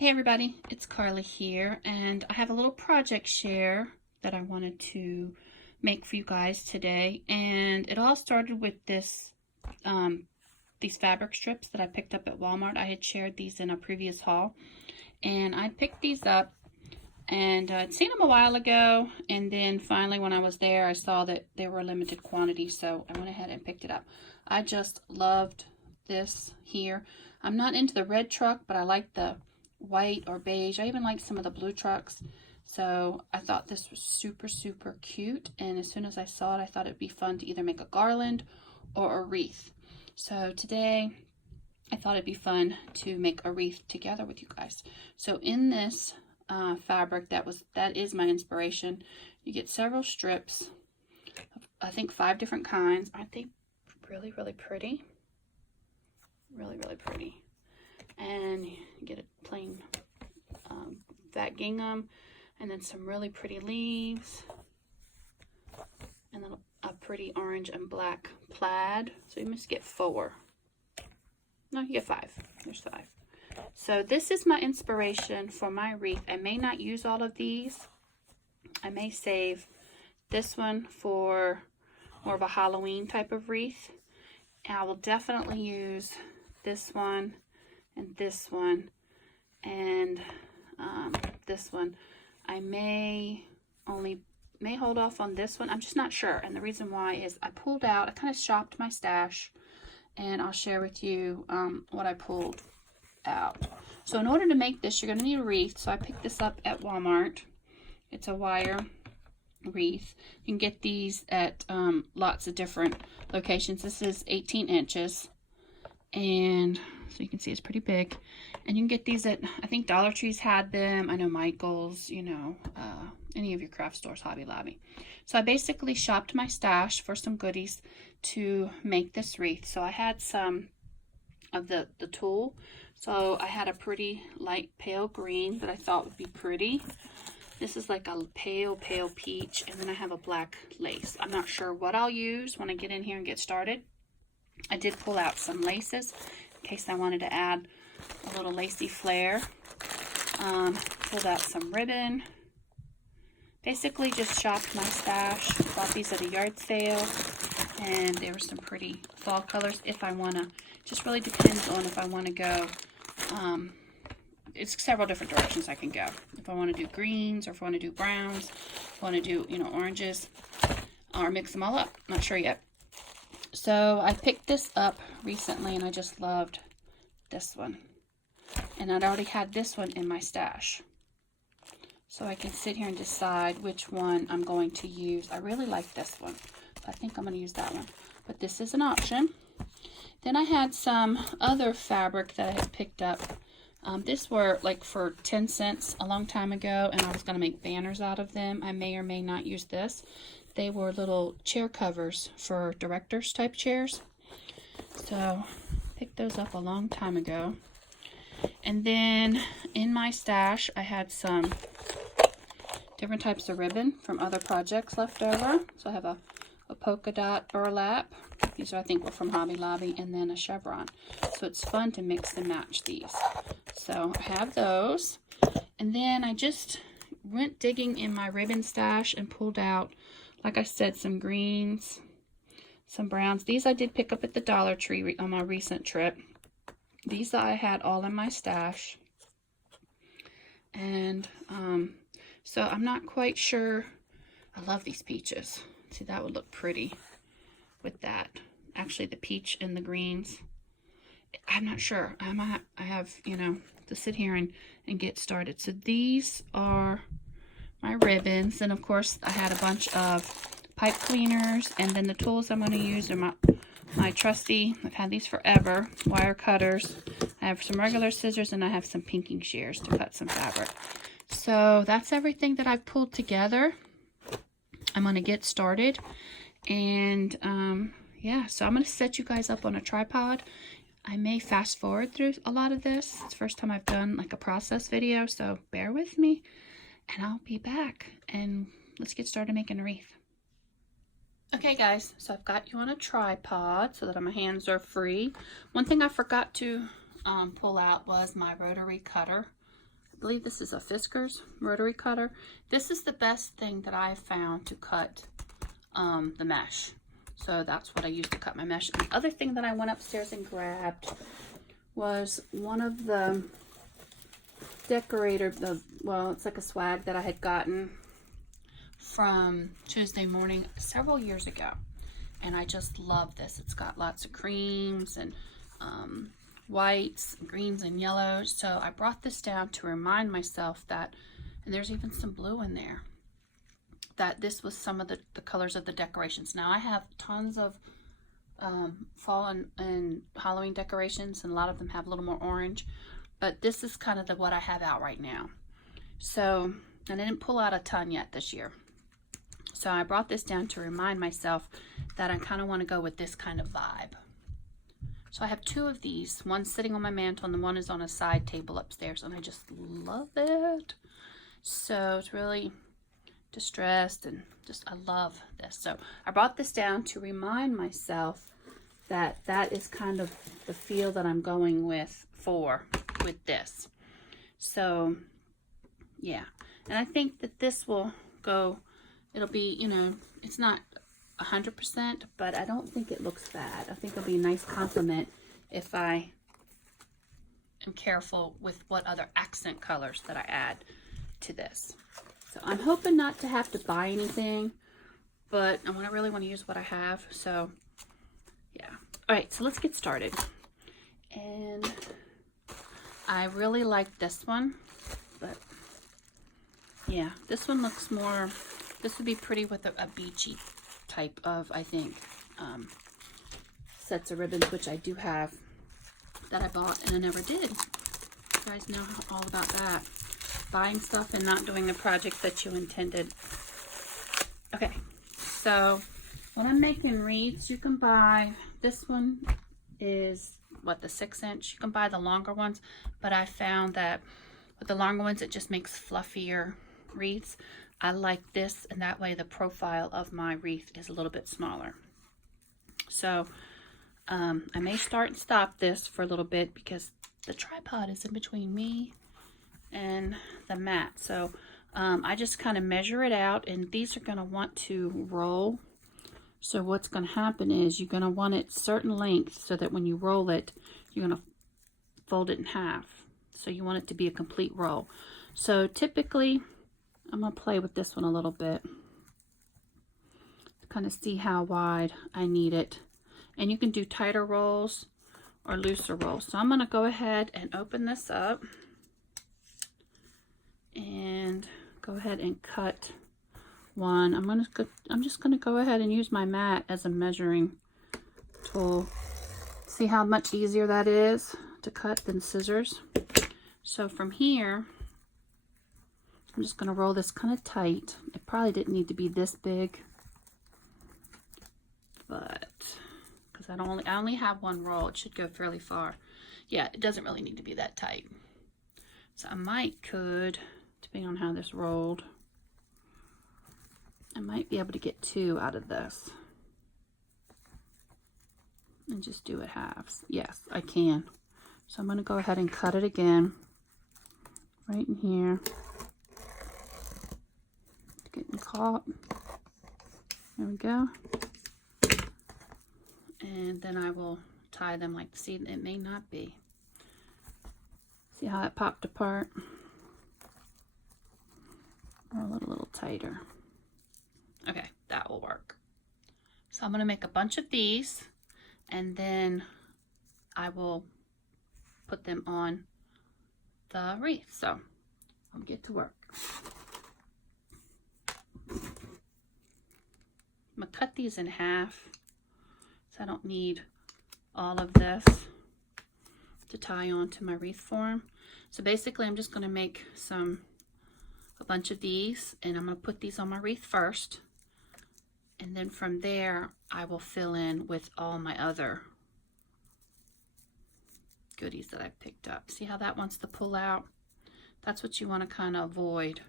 Hey everybody, it's Carla here, and I have a little project share that I wanted to make for you guys today. And it all started with these fabric strips that I picked up at Walmart. I had shared these in a previous haul, and I picked these up, and I'd seen them a while ago, and then finally when I was there I saw that they were a limited quantity, so I went ahead and picked it up. I just loved this here. I'm not into the red truck, but I like the white or beige. I even like some of the blue trucks. So I thought this was super, super cute. And as soon as I saw it, I thought it'd be fun to either make a garland or a wreath. So today I thought it'd be fun to make a wreath together with you guys. So in this fabric, that is my inspiration. You get several strips of, I think, 5 different kinds. Aren't they really, really pretty? Really, really pretty. And you get a plain fat gingham, and then some really pretty leaves, and then a pretty orange and black plaid. So you must get 4. No, you get 5. There's 5. So this is my inspiration for my wreath. I may not use all of these. I may save this one for more of a Halloween type of wreath. And I will definitely use this one and this one and this one. I may hold off on this one. I'm just not sure. And the reason why is I kind of shopped my stash, and I'll share with you what I pulled out. So in order to make this, you're going to need a wreath. So I picked this up at Walmart. It's a wire wreath. You can get these at lots of different locations. This is 18 inches. And so you can see it's pretty big. And you can get these at, I think Dollar Tree's had them. I know Michael's, any of your craft stores, Hobby Lobby. So I basically shopped my stash for some goodies to make this wreath. So I had some of the tulle. So I had a pretty light pale green that I thought would be pretty. This is like a pale peach. And then I have a black lace. I'm not sure what I'll use when I get in here and get started. I did pull out some laces in case I wanted to add a little lacy flair. Pulled out some ribbon. Basically just shopped my stash. Bought these at a yard sale. And there were some pretty fall colors if I want to. Just really depends on if I want to go. It's several different directions I can go. If I want to do greens, or if I want to do browns, if I want to do, oranges, or mix them all up. Not sure yet. So I picked this up recently, and I just loved this one. And I'd already had this one in my stash. So I can sit here and decide which one I'm going to use. I really like this one. I think I'm going to use that one. But this is an option. Then I had some other fabric that I had picked up. These were like for 10 cents a long time ago, and I was going to make banners out of them. I may or may not use this. They were little chair covers for directors type chairs. So picked those up a long time ago. And then in my stash I had some different types of ribbon from other projects left over. So I have a polka dot burlap. These I think were from Hobby Lobby, and then a chevron. So it's fun to mix and match these. So I have those. And then I just went digging in my ribbon stash and pulled out, like I said, some greens, some browns. These I did pick up at the Dollar Tree on my recent trip. These I had all in my stash. And so I'm not quite sure. I love these peaches. See, that would look pretty with that. Actually, the peach and the greens. I'm not sure. I have, to sit here and get started. So these are my ribbons. And of course, I had a bunch of pipe cleaners. And then the tools I'm going to use are my trusty, I've had these forever, wire cutters. I have some regular scissors, and I have some pinking shears to cut some fabric. So that's everything that I've pulled together. I'm going to get started. And yeah, so I'm going to set you guys up on a tripod. I may fast forward through a lot of this. It's the first time I've done like a process video, so bear with me, and I'll be back, and let's get started making a wreath. Okay guys, so I've got you on a tripod so that my hands are free. One thing I forgot to pull out was my rotary cutter. believe this is a Fiskars rotary cutter. This is the best thing that I found to cut the mesh. So that's what I used to cut my mesh. The other thing that I went upstairs and grabbed was one of the decorator, well, it's like a swag that I had gotten from Tuesday Morning several years ago. And I just love this. It's got lots of creams and whites, greens, and yellows. So I brought this down to remind myself that, and there's even some blue in there, that this was some of the colors of the decorations. Now I have tons of fall and Halloween decorations, and a lot of them have a little more orange, but this is kind of what I have out right now. So, and I didn't pull out a ton yet this year. So I brought this down to remind myself that I kind of want to go with this kind of vibe. So I have two of these, one sitting on my mantle and the one is on a side table upstairs, and I just love it. So it's really distressed and just, I love this. So I brought this down to remind myself that that is kind of the feel that I'm going with this. So yeah, and I think that this will go, it'll be, you know, it's not 100%, but I don't think it looks bad. I think it'll be a nice compliment if I am careful with what other accent colors that I add to this. So I'm hoping not to have to buy anything, but I really want to use what I have. So yeah. All right, so let's get started. And I really like this one, but yeah, this one looks more, this would be pretty with a beachy type of, I think, sets of ribbons, which I do have that I bought and I never did. You guys know all about that. Buying stuff and not doing the project that you intended. Okay, so when I'm making wreaths, you can buy, this one is, what, the 6-inch? You can buy the longer ones, but I found that with the longer ones, it just makes fluffier wreaths. I like this, and that way the profile of my wreath is a little bit smaller. So I may start and stop this for a little bit because the tripod is in between me and the mat. So I just kind of measure it out, and these are going to want to roll. So what's going to happen is you're going to want it certain length so that when you roll it, you're going to fold it in half. So you want it to be a complete roll. So typically, I'm going to play with this one a little bit to kind of see how wide I need it. And you can do tighter rolls or looser rolls. So I'm going to go ahead and open this up and go ahead and cut one. I'm just going to go ahead and use my mat as a measuring tool. See how much easier that is to cut than scissors. So from here, I'm just going to roll this kind of tight. It probably didn't need to be this big, but because I only have one roll, it should go fairly far. Yeah, it doesn't really need to be that tight. So I could, depending on how this rolled, I might be able to get 2 out of this and just do it halves. Yes, I can. So I'm going to go ahead and cut it again right in here. Getting caught. There we go. And then I will tie them like, see, it may not be. See how it popped apart? Roll it a little tighter. Okay, that will work. So I'm going to make a bunch of these, and then I will put them on the wreath. So I'll get to work. I'm going to cut these in half, so I don't need all of this to tie on to my wreath form. So basically I'm just going to make a bunch of these, and I'm going to put these on my wreath first, and then from there I will fill in with all my other goodies that I picked up. See how that wants to pull out? That's what you want to kind of avoid.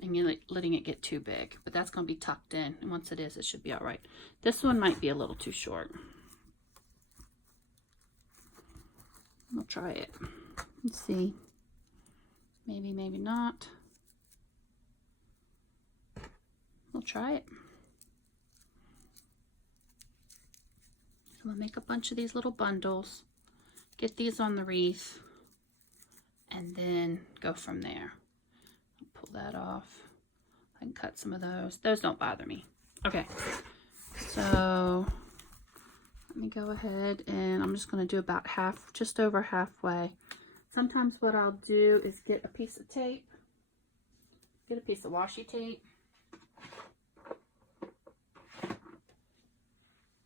And you're letting it get too big, but that's going to be tucked in, and once it is, it should be all right. This one might be a little too short. We'll try it. Let's see. Maybe, maybe not. We'll try it. So I'm gonna make a bunch of these little bundles, get these on the wreath, and then go from there. I'll pull that off. I can cut some of those. Those don't bother me. Okay, so let me go ahead and I'm just gonna do about half, just over halfway. Sometimes what I'll do is get a piece of tape, get a piece of washi tape.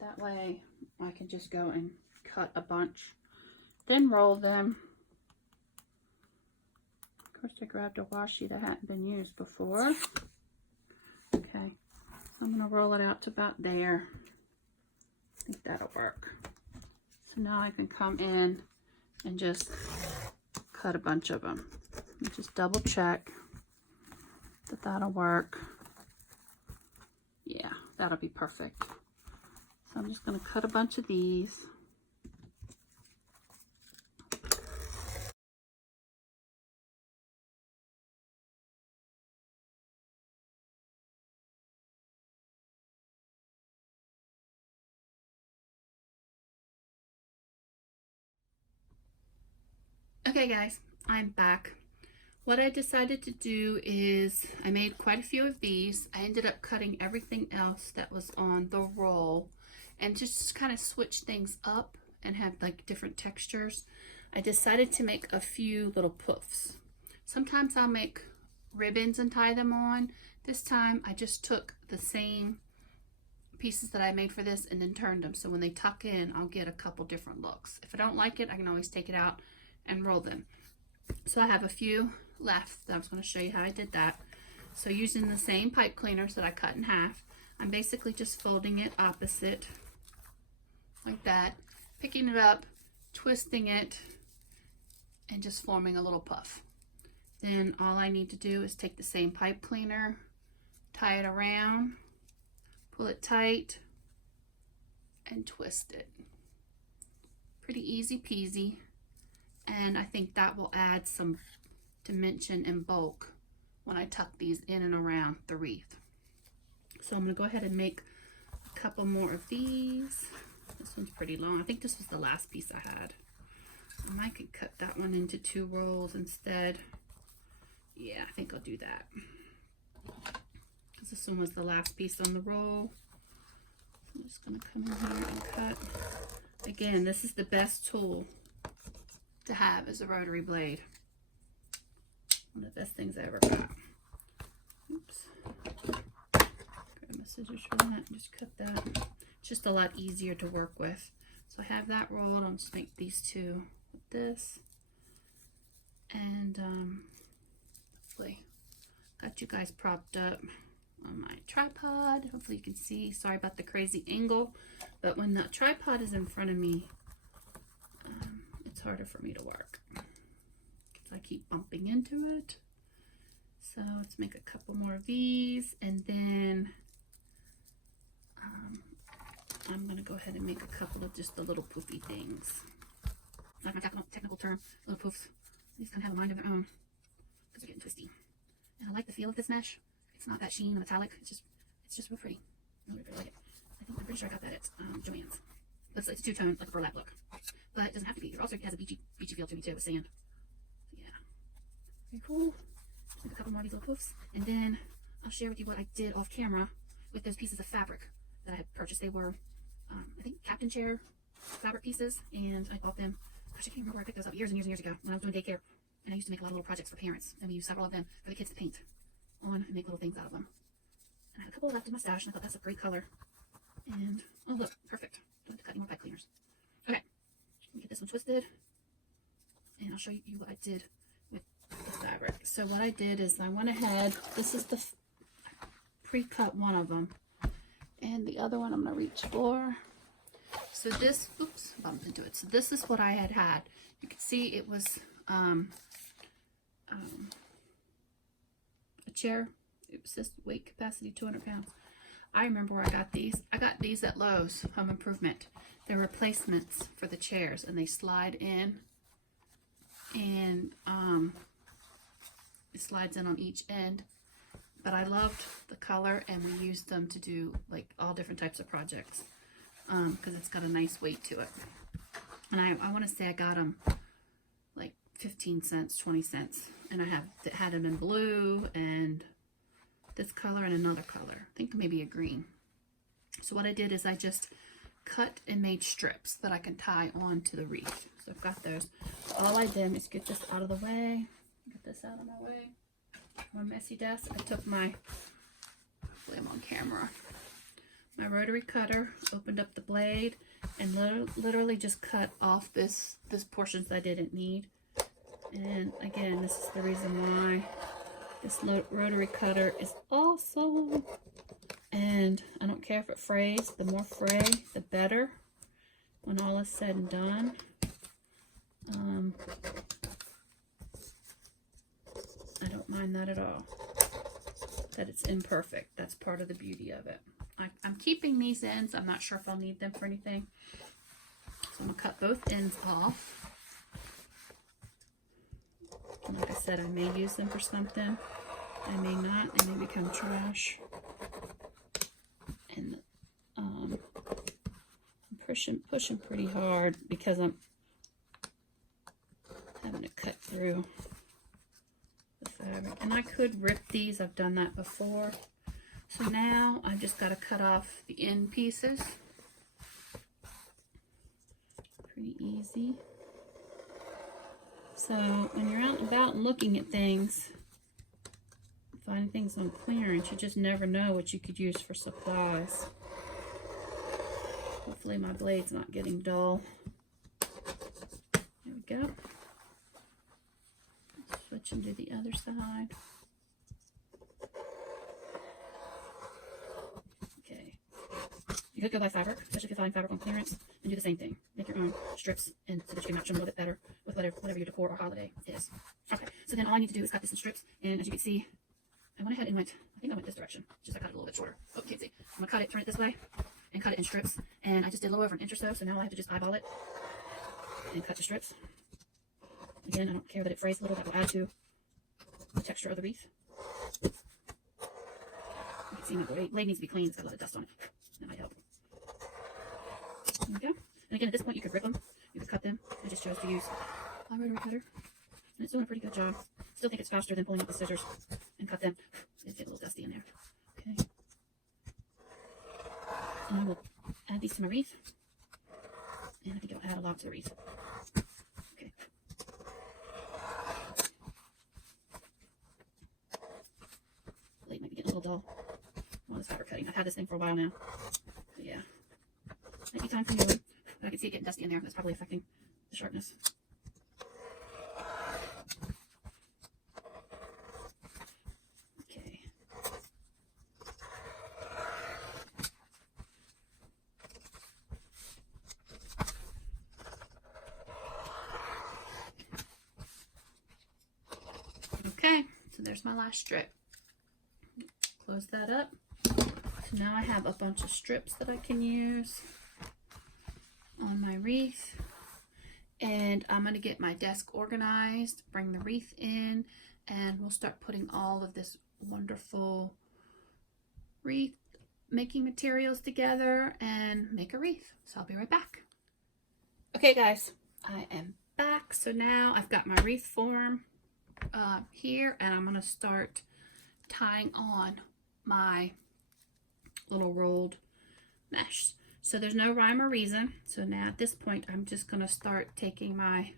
That way I can just go and cut a bunch, then roll them. Of course, I grabbed a washi that hadn't been used before. Okay, so I'm going to roll it out to about there. I think that'll work. So now I can come in and just cut a bunch of them. And just double check that that'll work. Yeah, that'll be perfect. So I'm just going to cut a bunch of these. Okay guys, I'm back. What I decided to do is I made quite a few of these. I ended up cutting everything else that was on the roll and just kind of switch things up and have like different textures. I decided to make a few little puffs. Sometimes I'll make ribbons and tie them on. This time I just took the same pieces that I made for this and then turned them. So when they tuck in, I'll get a couple different looks. If I don't like it, I can always take it out and roll them. So I have a few left that I was going to show you how I did that. So using the same pipe cleaners that I cut in half, I'm basically just folding it opposite like that, picking it up, twisting it, and just forming a little puff. Then all I need to do is take the same pipe cleaner, tie it around, pull it tight, and twist it. Pretty easy peasy. And I think that will add some dimension and bulk when I tuck these in and around the wreath. So I'm going to go ahead and make a couple more of these. This one's pretty long. I think this was the last piece I had. I might could cut that one into 2 rolls instead. Yeah, I think I'll do that. Because this one was the last piece on the roll. So I'm just going to come in here and cut. Again, this is the best tool to have is a rotary blade. One of the best things I ever got. Oops. Grab my scissors for that and just cut that. It's just a lot easier to work with. So I have that rolled. I'll just make these 2 with this. And hopefully got you guys propped up on my tripod. Hopefully you can see. Sorry about the crazy angle, but when the tripod is in front of me, it's harder for me to work because I keep bumping into it. So let's make a couple more of these, and then I'm going to go ahead and make a couple of just the little poofy things. It's like my technical term, little poofs. These kind of have a mind of their own because they're getting twisty. And I like the feel of this mesh. It's not that sheen and metallic. It's just real pretty. I really like it. I'm pretty sure I got that at Joann's. It's a two-tone, like a burlap look. But it doesn't have to be. It also has a beachy feel to me too with sand. So yeah. Very cool. Just make a couple more of these little poofs. And then I'll share with you what I did off camera with those pieces of fabric that I had purchased. They were, I think, captain chair fabric pieces. And I bought them. Gosh, I can't remember where I picked those up years and years and years ago when I was doing daycare. And I used to make a lot of little projects for parents. And we used several of them for the kids to paint on and make little things out of them. And I had a couple left in my stash, and I thought that's a great color. And, oh look, perfect. Don't have to cut any more pipe cleaners. Okay, let me get this one twisted. And I'll show you what I did with the fabric. So what I did is I went ahead, this is the pre-cut one of them. And the other one I'm going to reach for. So this, oops, bumped into it. So this is what I had. You can see it was a chair. It says weight capacity 200 pounds. I remember where I got these. I got these at Lowe's Home Improvement. They're replacements for the chairs, and they slide in. And slides in on each end. But I loved the color, and we used them to do like all different types of projects because it's got a nice weight to it. And I want to say I got them like 15 cents, 20 cents. And I had them in blue and this color and another color. I think maybe a green. So what I did is I just cut and made strips that I can tie on to the wreath. So I've got those. All I did is get this out of the way. Get this out of my way. My messy desk. I took my, hopefully I'm on camera, my rotary cutter, opened up the blade, and literally just cut off this portions that I didn't need. And again, this is the reason why this rotary cutter is awesome. And I don't care if it frays. The more fray, the better when all is said and done. I don't mind that at all. That it's imperfect. That's part of the beauty of it. I'm keeping these ends. I'm not sure if I'll need them for anything. So I'm going to cut both ends off. And like I said, I may use them for something. I may not. They may become trash. And I'm pushing pretty hard because I'm having to cut through the fabric. And I could rip these. I've done that before. So now I've just got to cut off the end pieces. Pretty easy. So when you're out and about and looking at things, finding things on clearance, you just never know what you could use for supplies. Hopefully my blade's not getting dull. There we go. Switching to the other side. Okay. You could go buy fabric, especially if you're finding fabric on clearance, and do the same thing. Make your own strips, and so that you can match them a little bit better with whatever your decor or holiday is. Okay, so then all I need to do is cut this in strips, and as you can see, I went ahead and I think I went this direction, just I cut it a little bit shorter. Oh, you can't see. I'm going to cut it, turn it this way, and cut it in strips, and I just did a little over an inch or so, so now I have to just eyeball it and cut the strips. Again, I don't care that it frays a little, that will add to the texture of the wreath. You can see my blade needs to be clean, it's got a lot of dust on it. That might help. There we go. And again, at this point, you could rip them, you could cut them. I just chose to use my rotary cutter, and it's doing a pretty good job. Still think it's faster than pulling out the scissors and cut them. It's getting a little dusty in there. Okay. And I will add these to my wreath. And I think I'll add a lot to the wreath. Okay. Blade might be getting a little dull. All this fabric cutting. I've had this thing for a while now. But yeah. Might be time for new one. But I can see it getting dusty in there. That's probably affecting the sharpness. Okay, so there's my last strip. Close that up. So now I have a bunch of strips that I can use on my wreath. And I'm going to get my desk organized, bring the wreath in, and we'll start putting all of this wonderful wreath making materials together and make a wreath. So I'll be right back. Okay guys, I am back. So now I've got my wreath form here, and I'm going to start tying on my little rolled mesh. So there's no rhyme or reason. So now at this point, I'm just going to start taking my,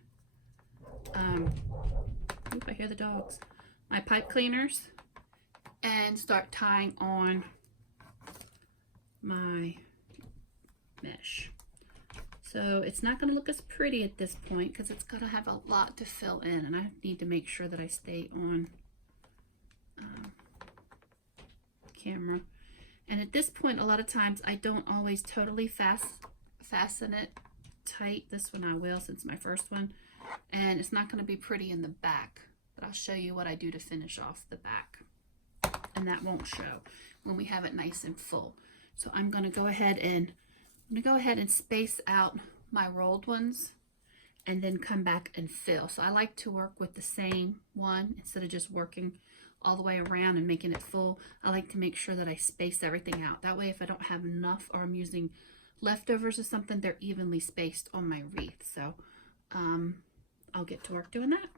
oop, I hear the dogs, my pipe cleaners, and start tying on my mesh. So it's not going to look as pretty at this point because it's got to have a lot to fill in, and I need to make sure that I stay on camera. And at this point, a lot of times I don't always totally fasten it tight. This one I will, since my first one, and it's not going to be pretty in the back, but I'll show you what I do to finish off the back, and that won't show when we have it nice and full. So I'm going to go ahead and space out my rolled ones, and then come back and fill. So I like to work with the same one instead of just working all the way around and making it full. I like to make sure that I space everything out. That way if I don't have enough or I'm using leftovers or something, they're evenly spaced on my wreath. So I'll get to work doing that.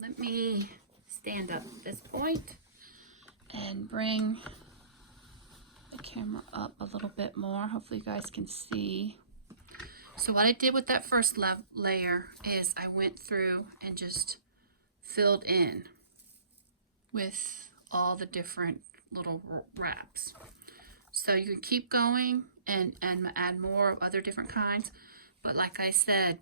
Let me stand up at this point and bring the camera up a little bit more. Hopefully you guys can see. So what I did with that first layer is I went through and just filled in with all the different little wraps. So you can keep going and add more of other different kinds. But like I said,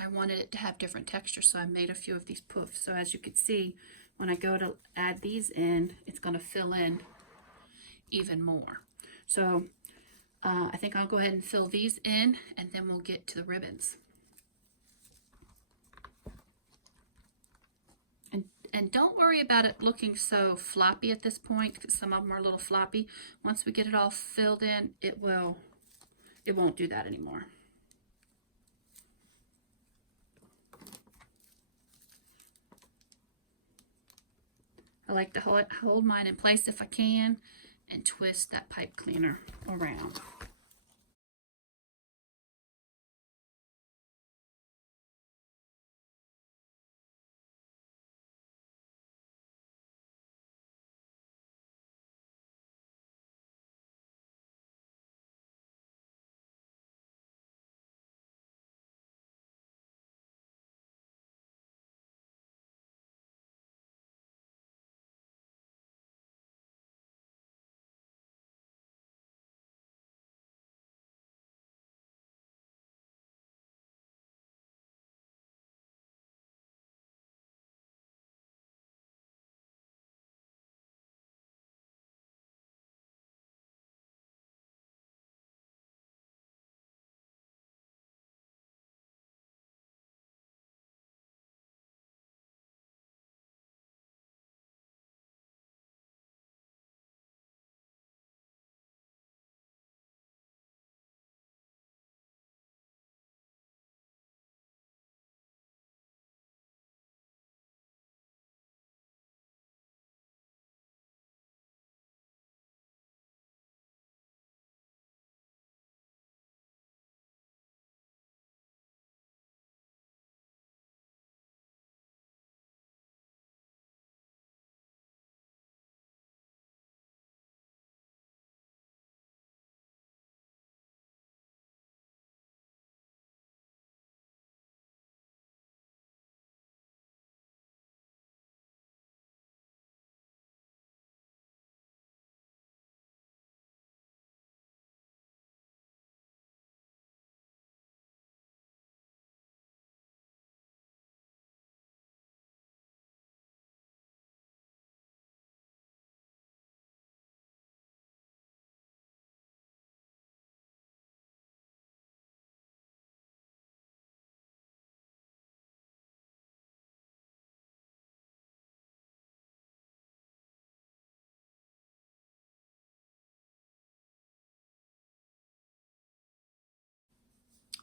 I wanted it to have different textures, so I made a few of these poofs. So as you can see, when I go to add these in, it's going to fill in even more. So I think I'll go ahead and fill these in, and then we'll get to the ribbons. And don't worry about it looking so floppy at this point, because some of them are a little floppy. Once we get it all filled in, it won't do that anymore. I like to hold mine in place if I can and twist that pipe cleaner around.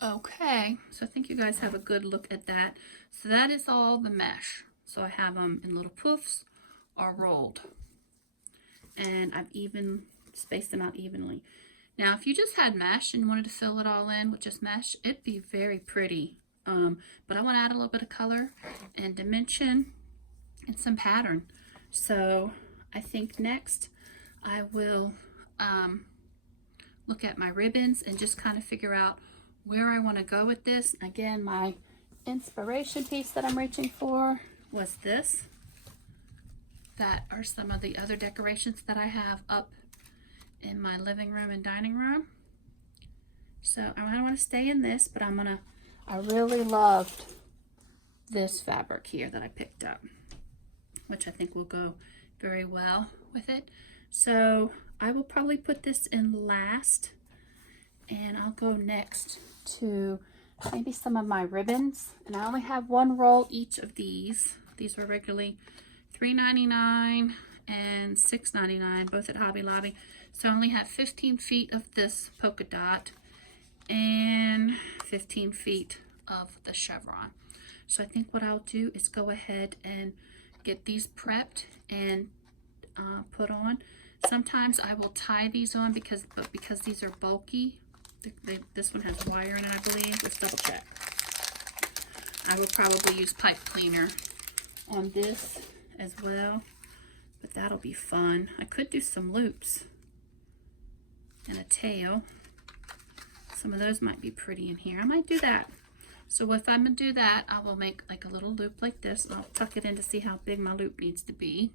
Okay, so I think you guys have a good look at that. So that is all the mesh. So I have them in little poofs or rolled. And I've even spaced them out evenly. Now, if you just had mesh and wanted to fill it all in with just mesh, it'd be very pretty. But I want to add a little bit of color and dimension and some pattern. So I think next I will look at my ribbons and just kind of figure out where I want to go with this. Again, my inspiration piece that I'm reaching for was this. That are some of the other decorations that I have up in my living room and dining room. So I don't want to stay in this, but I really loved this fabric here that I picked up, which I think will go very well with it. So I will probably put this in last, and I'll go next to maybe some of my ribbons. And I only have one roll each of these. These were regularly $3.99 and $6.99, both at Hobby Lobby. So I only have 15 feet of this polka dot and 15 feet of the chevron. So I think what I'll do is go ahead and get these prepped and put on. Sometimes I will tie these on because these are bulky. This one has wire in it, I believe. Let's double check. I will probably use pipe cleaner on this as well, but that'll be fun. I could do some loops and a tail. Some of those might be pretty in here. I might do that. So if I'm gonna do that, I will make like a little loop like this. I'll tuck it in to see how big my loop needs to be.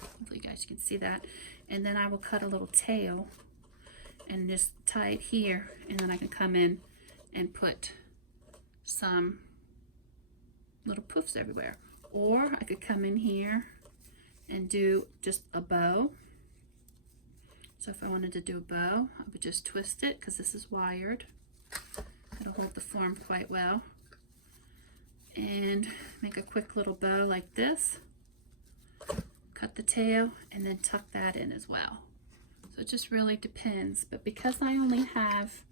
Hopefully you guys can see that. And then I will cut a little tail and just tie it here, and then I can come in and put some little poofs everywhere. Or I could come in here and do just a bow. So if I wanted to do a bow, I would just twist it because this is wired. It'll hold the form quite well. And make a quick little bow like this. Cut the tail and then tuck that in as well. So it just really depends. But because I only have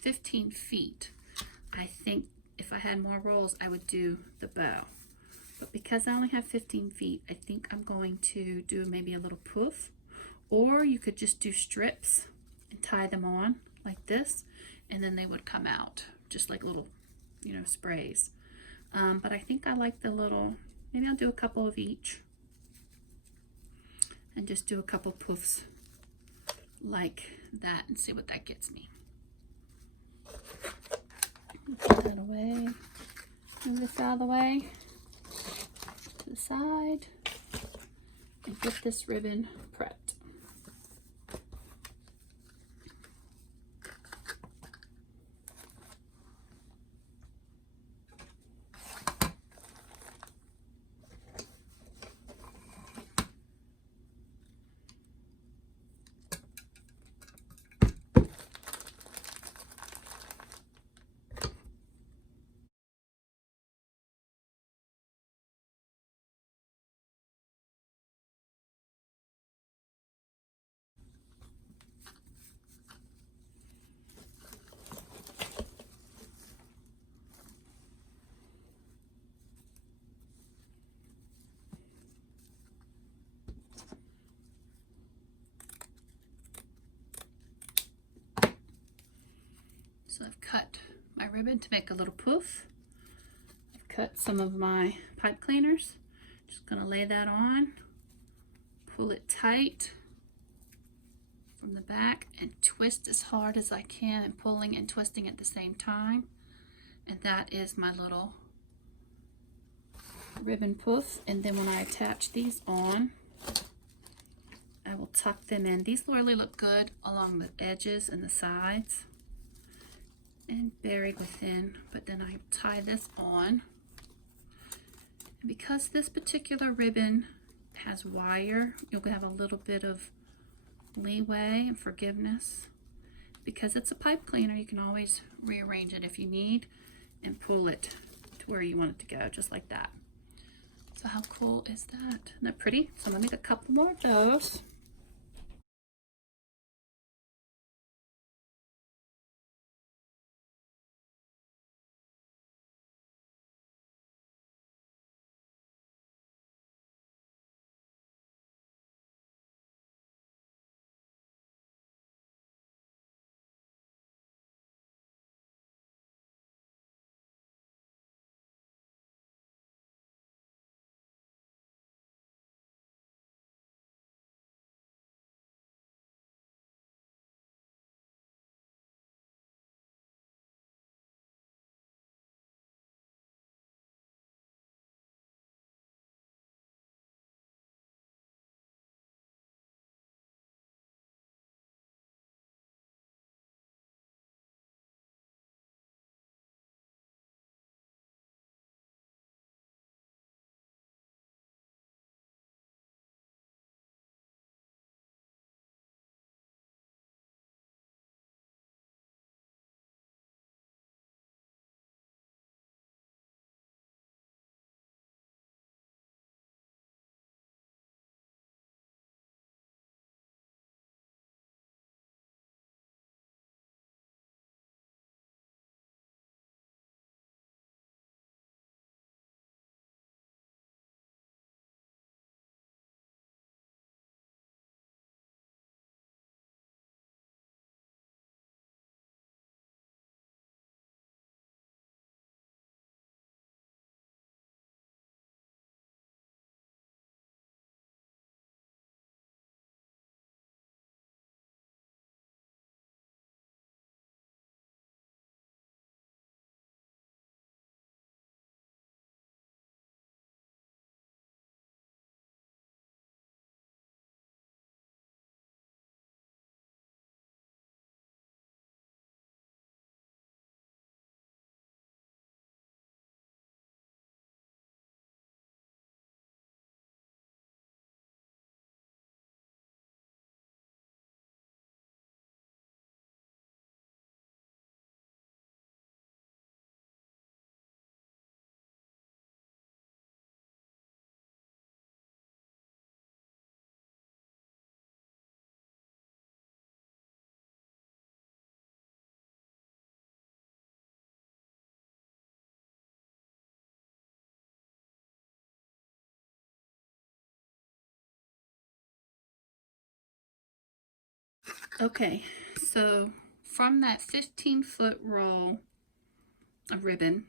15 feet, I think if I had more rolls, I would do the bow. But because I only have 15 feet, I think I'm going to do maybe a little poof. Or you could just do strips and tie them on like this, and then they would come out just like little, you know, sprays. But I think I like the little, maybe I'll do a couple of each and just do a couple poofs like that and see what that gets me. Put that away. Move this out of the way to the side and get this ribbon prepped. So I've cut my ribbon to make a little poof. I've cut some of my pipe cleaners. Just gonna lay that on, pull it tight from the back and twist as hard as I can, and pulling and twisting at the same time. And that is my little ribbon poof. And then when I attach these on, I will tuck them in. These really look good along the edges and the sides and buried within, but then I tie this on. And because this particular ribbon has wire, you'll have a little bit of leeway and forgiveness. Because it's a pipe cleaner, you can always rearrange it if you need and pull it to where you want it to go, just like that. So how cool is that? Isn't that pretty? So I'm gonna make a couple more of those. Okay, so from that 15-foot roll of ribbon,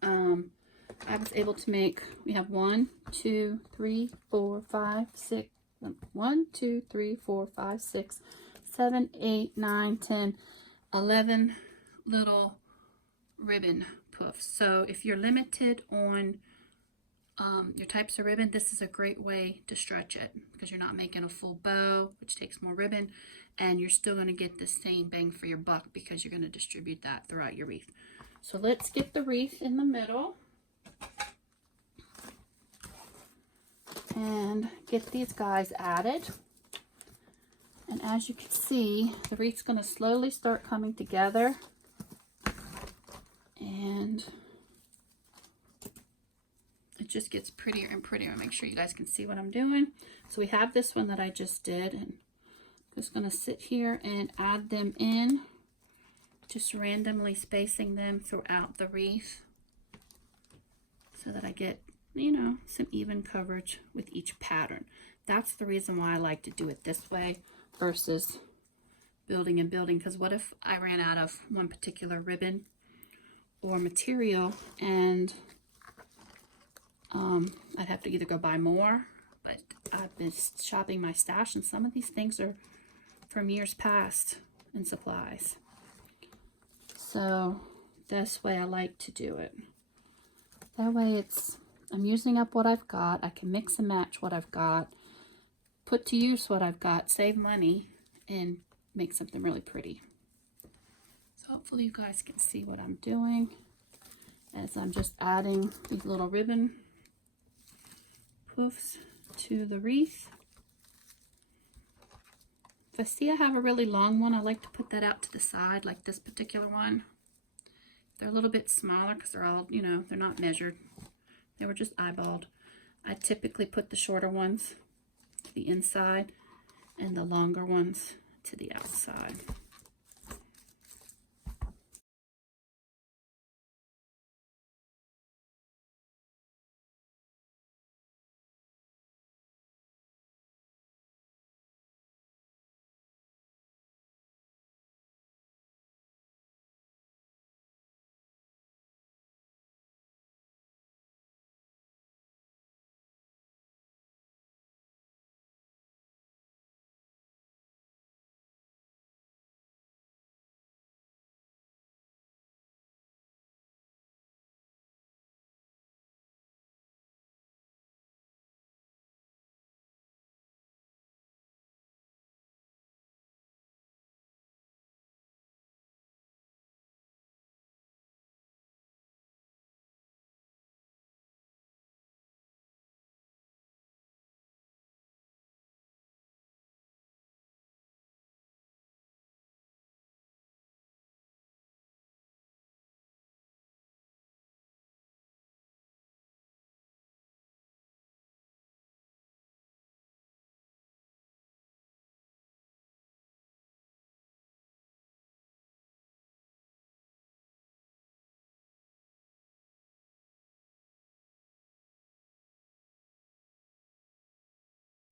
I was able to make, we have 1, 2, 3, 4, 5, 6, 1, 2, 3, 4, 5, 6, 7, 8, 9, 10, 11 little ribbon puffs. So if you're limited on your types of ribbon, this is a great way to stretch it because you're not making a full bow, which takes more ribbon, and you're still going to get the same bang for your buck because you're going to distribute that throughout your wreath. So let's get the wreath in the middle and get these guys added. And as you can see, the wreath's going to slowly start coming together, and it just gets prettier and prettier. Make sure you guys can see what I'm doing. So we have this one that I just did, and I'm just going to sit here and add them in, just randomly spacing them throughout the wreath so that I get, you know, some even coverage with each pattern. That's the reason why I like to do it this way versus building and building, because what if I ran out of one particular ribbon or material, and I'd have to either go buy more, but I've been shopping my stash, and some of these things are from years past in supplies. So this way I like to do it. That way I'm using up what I've got. I can mix and match what I've got, put to use what I've got, save money, and make something really pretty. So hopefully you guys can see what I'm doing as I'm just adding these little ribbon poofs to the wreath. If I see I have a really long one, I like to put that out to the side, like this particular one. They're a little bit smaller because they're all, you know, they're not measured. They were just eyeballed. I typically put the shorter ones to the inside and the longer ones to the outside.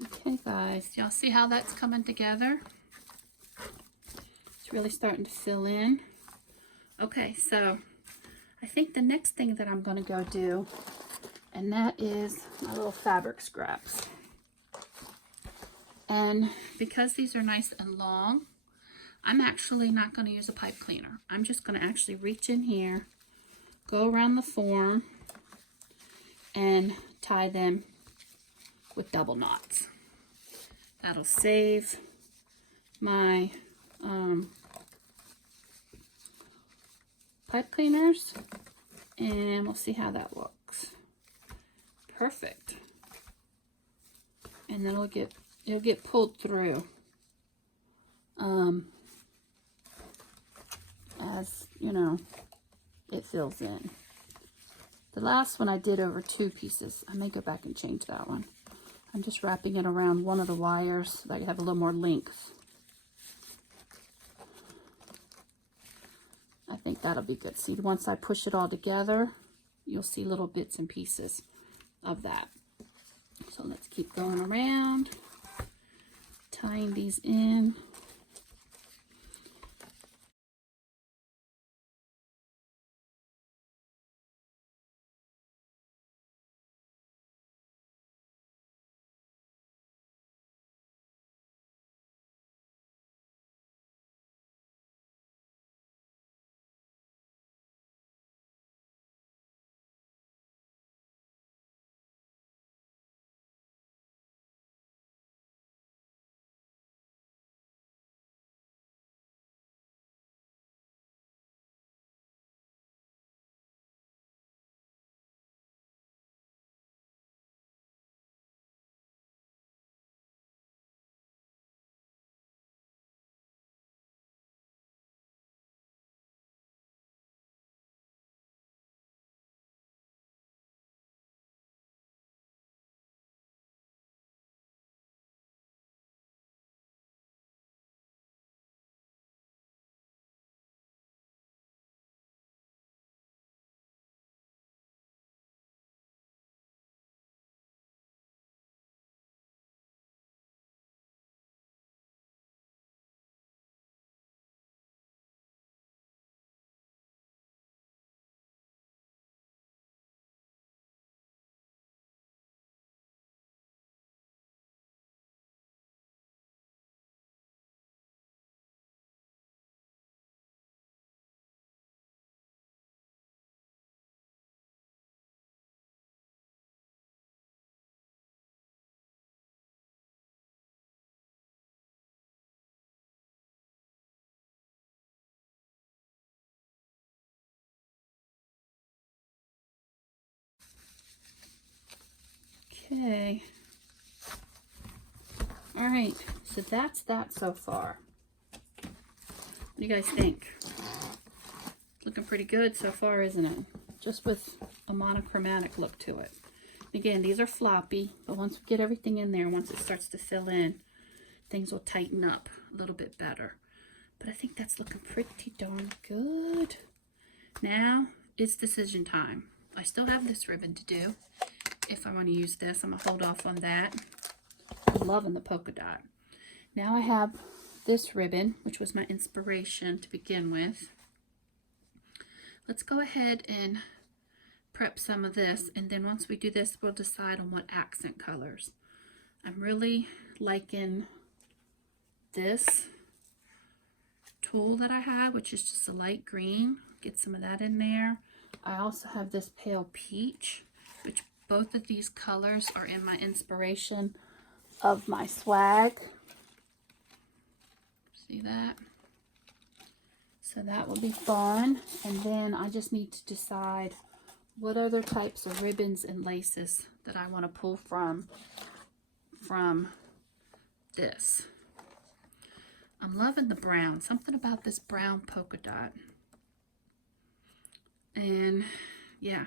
Okay guys, y'all see how that's coming together? It's really starting to fill in. Okay, so I think the next thing that I'm going to go do, and that is my little fabric scraps. And because these are nice and long, I'm actually not going to use a pipe cleaner. I'm just going to actually reach in here, go around the form, and tie them with double knots. That'll save my pipe cleaners, and we'll see how that looks. Perfect. And then it'll get pulled through as you know it fills in. The last one I did over 2 pieces. I may go back and change that one. I'm just wrapping it around one of the wires so that you have a little more length. I think that'll be good. See, once I push it all together, you'll see little bits and pieces of that. So let's keep going around, tying these in. Okay. All right, so that's that so far. What do you guys think? Looking pretty good so far, isn't it? Just with a monochromatic look to it. Again, these are floppy, but once we get everything in there, once it starts to fill in, things will tighten up a little bit better. But I think that's looking pretty darn good. Now it's decision time. I still have this ribbon to do. If I want to use this, I'm going to hold off on that. I'm loving the polka dot. Now I have this ribbon, which was my inspiration to begin with. Let's go ahead and prep some of this, and then once we do this, we'll decide on what accent colors. I'm really liking this tulle that I have, which is just a light green. Get some of that in there. I also have this pale peach, which both of these colors are in my inspiration of my swag. See that? So that will be fun. And then I just need to decide what other types of ribbons and laces that I want to pull from this. I'm loving the brown. Something about this brown polka dot. And yeah,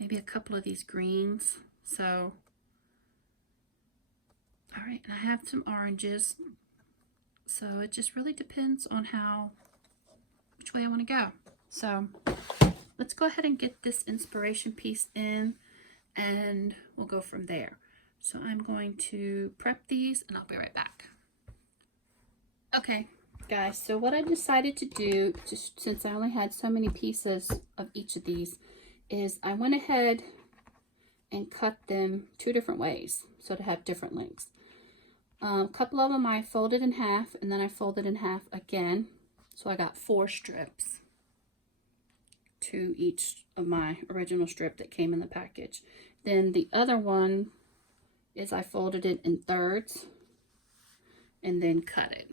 maybe a couple of these greens. So, all right, and I have some oranges. So it just really depends on which way I want to go. So let's go ahead and get this inspiration piece in, and we'll go from there. So I'm going to prep these, and I'll be right back. Okay, guys, so what I decided to do, just since I only had so many pieces of each of these, is I went ahead and cut them 2 different ways, so to have different lengths. A couple of them I folded in half, and then I folded in half again. So I got 4 strips to each of my original strip that came in the package. Then the other one is I folded it in thirds and then cut it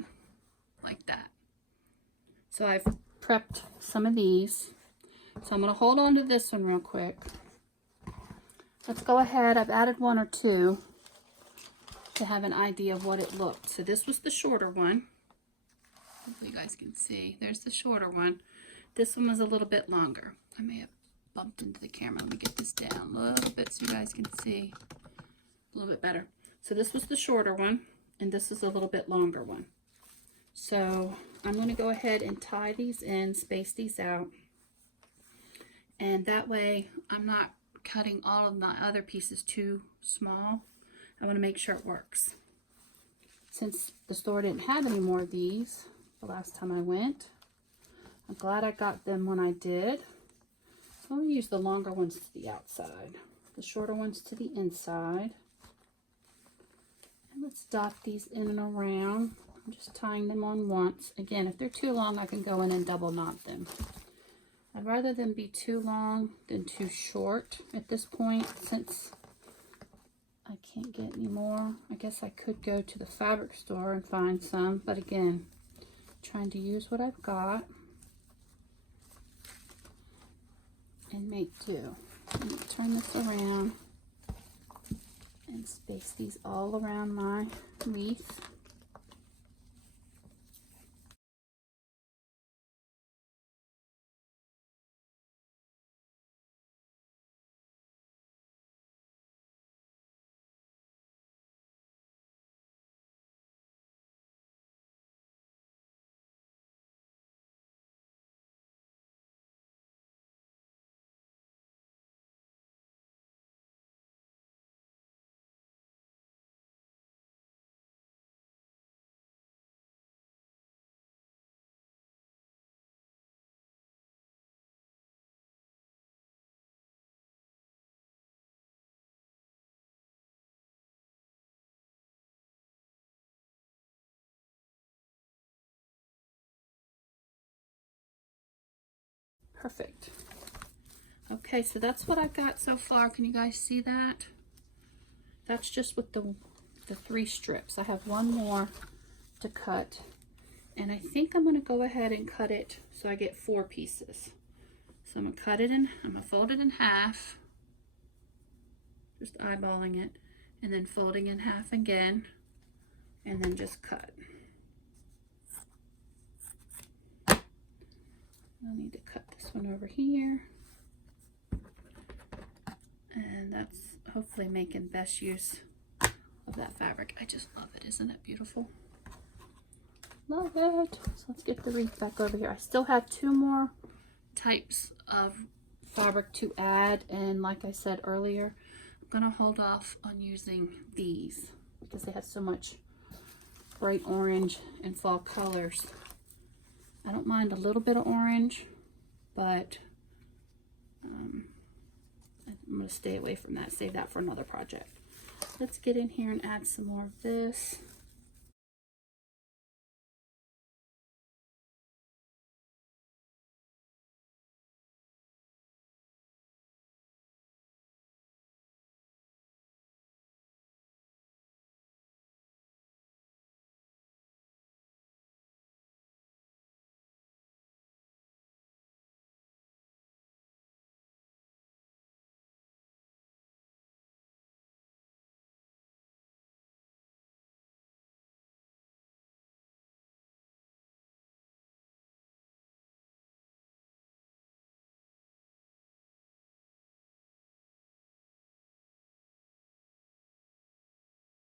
like that. So I've prepped some of these. So I'm going to hold on to this one real quick. Let's go ahead. I've added 1 or 2 to have an idea of what it looked. So this was the shorter one. Hopefully you guys can see. There's the shorter one. This one was a little bit longer. I may have bumped into the camera. Let me get this down a little bit so you guys can see a little bit better. So this was the shorter one, and this is a little bit longer one. So I'm going to go ahead and tie these in, space these out, and that way I'm not cutting all of my other pieces too small. I want to make sure it works. Since the store didn't have any more of these the last time I went, I'm glad I got them when I did. So I'm going to use the longer ones to the outside, the shorter ones to the inside. And let's dot these in and around. I'm just tying them on once. Again, if they're too long, I can go in and double knot them. I'd rather them be too long than too short at this point, since I can't get any more. I guess I could go to the fabric store and find some, but again, trying to use what I've got and make do. Let me turn this around and space these all around my wreath. Perfect. Okay, so that's what I've got so far. Can you guys see that? That's just with the 3 strips. I have 1 more to cut, and I think I'm going to go ahead and cut it so I get 4 pieces. So I'm going to cut it in, I'm going to fold it in half, just eyeballing it, and then folding in half again, and then just cut. I'll need to cut this one over here, and that's hopefully making best use of that fabric. I just love it. Isn't it beautiful? Love it. So let's get the wreath back over here. I still have 2 more types of fabric to add, and like I said earlier, I'm gonna hold off on using these because they have so much bright orange and fall colors. I don't mind a little bit of orange, but I'm gonna stay away from that, save that for another project. Let's get in here and add some more of this.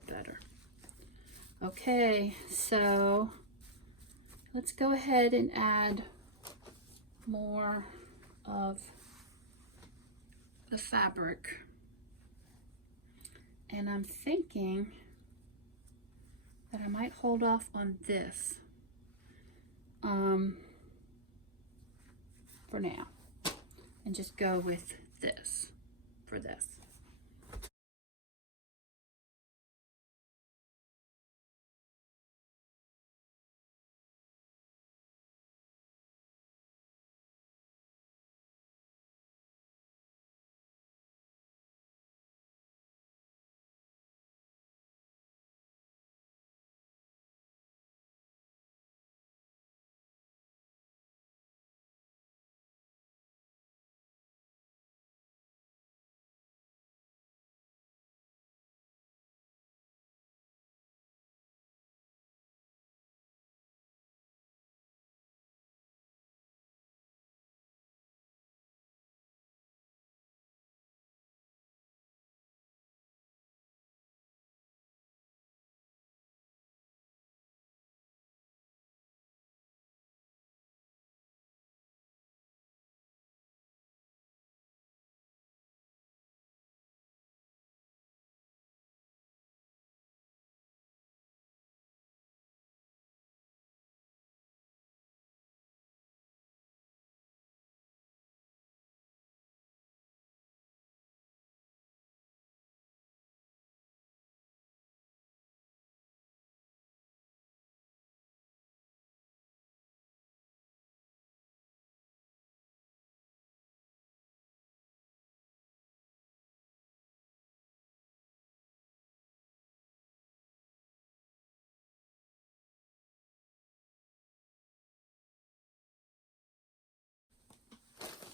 Better. Okay, so let's go ahead and add more of the fabric. And I'm thinking that I might hold off on this for now and just go with this for this.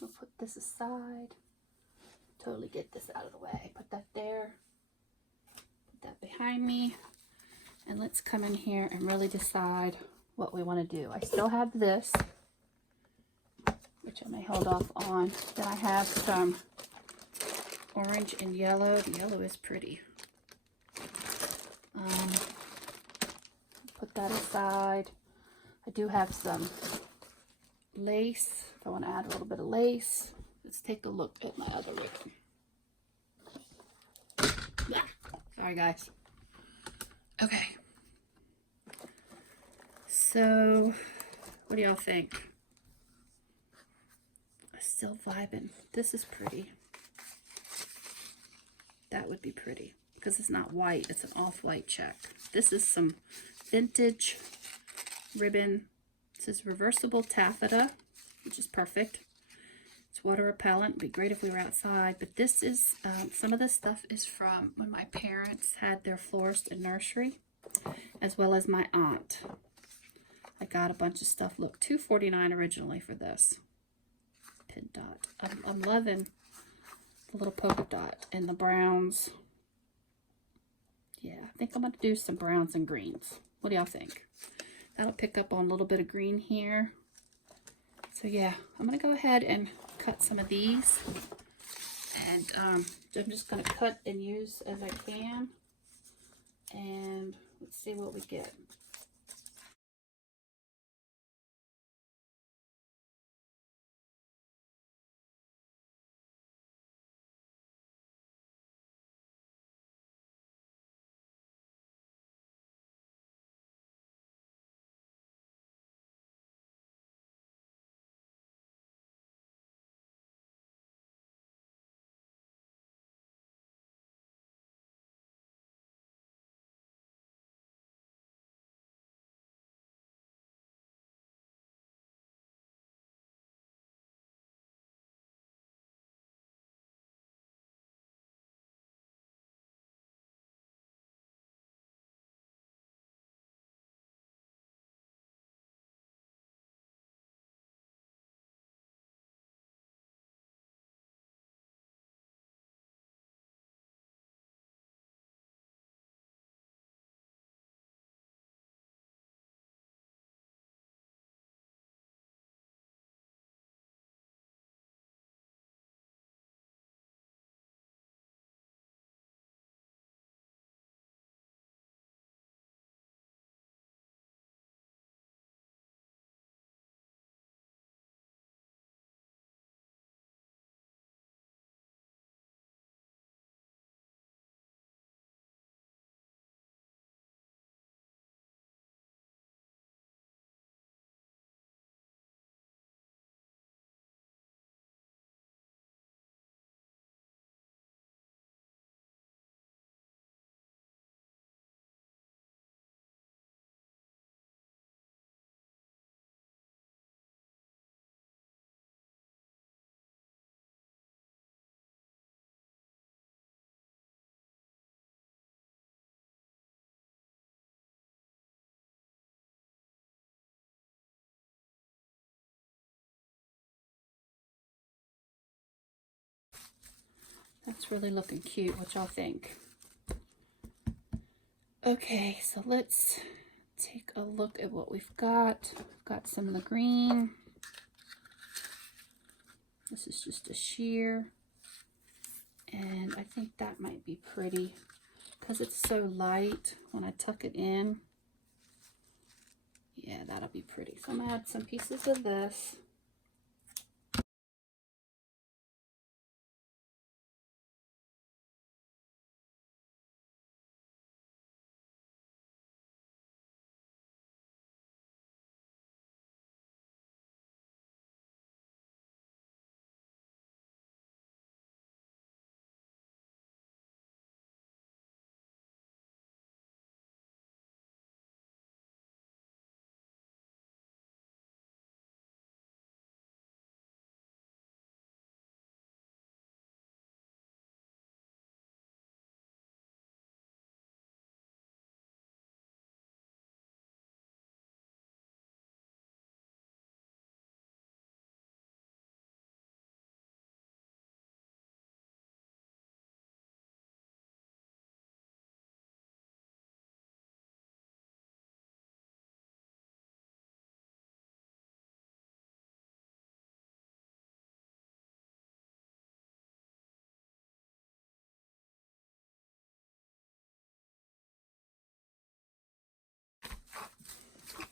We'll put this aside. Totally get this out of the way. Put that there. Put that behind me. And let's come in here and really decide what we want to do. I still have this, which I may hold off on. Then I have some orange and yellow. The yellow is pretty. Put that aside. I do have some lace. If I want to add a little bit of lace. Let's take a look at my other ribbon. Sorry guys. Okay. So, what do y'all think? I'm still vibing. This is pretty. That would be pretty because it's not white. It's an off-white check. This is some vintage ribbon. This is reversible taffeta, which is perfect. It's water repellent. It'd be great if we were outside. But this is, some of this stuff is from when my parents had their florist and nursery, as well as my aunt. I got a bunch of stuff. Look, $2.49 originally for this. Pin dot. I'm loving a little polka dot and the browns. Yeah, I think I'm going to do some browns and greens. What do y'all think? That'll pick up on a little bit of green here. So yeah, I'm going to go ahead and cut some of these. And I'm just going to cut and use as I can. And let's see what we get. That's really looking cute. What y'all think? Okay, so let's take a look at what we've got. We've got some of the green. This is just a sheer. And I think that might be pretty because it's so light when I tuck it in. Yeah, that'll be pretty. So I'm going to add some pieces of this.